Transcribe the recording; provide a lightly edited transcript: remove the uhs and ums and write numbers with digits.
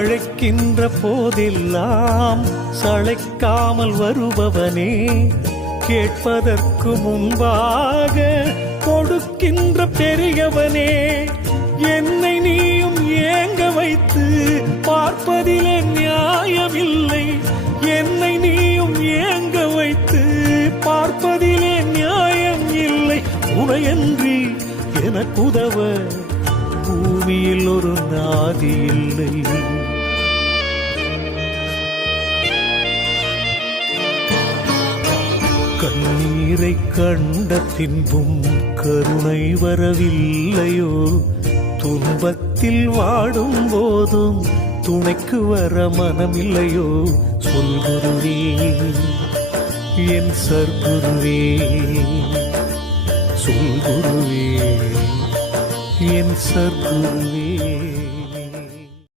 அழைக்கின்ற போதெல்லாம் சளைக்காமல் வருபவனே, கேட்பதற்கு முன்பாக கொடுக்கின்ற பெரியவனே, என்னை நீயும் ஏங்க வைத்து பார்ப்பதிலே நியாயமில்லை. என்னை நீயும் ஏங்க வைத்து பார்ப்பதிலே நியாயம் இல்லை. உனையன்றி எனக்குதவ பூமியில் ஒரு நாதி இல்லை. கண்ணீரை கண்ட பின்பும் கருணை வரவில்லையோ, துன்பத்தில் வாடும் போதும் துணைக்கு வர மனமில்லையோ. சொல்குருவே என் சர்க்குருவே, சொல்குருவே என் சர்க்குருவே.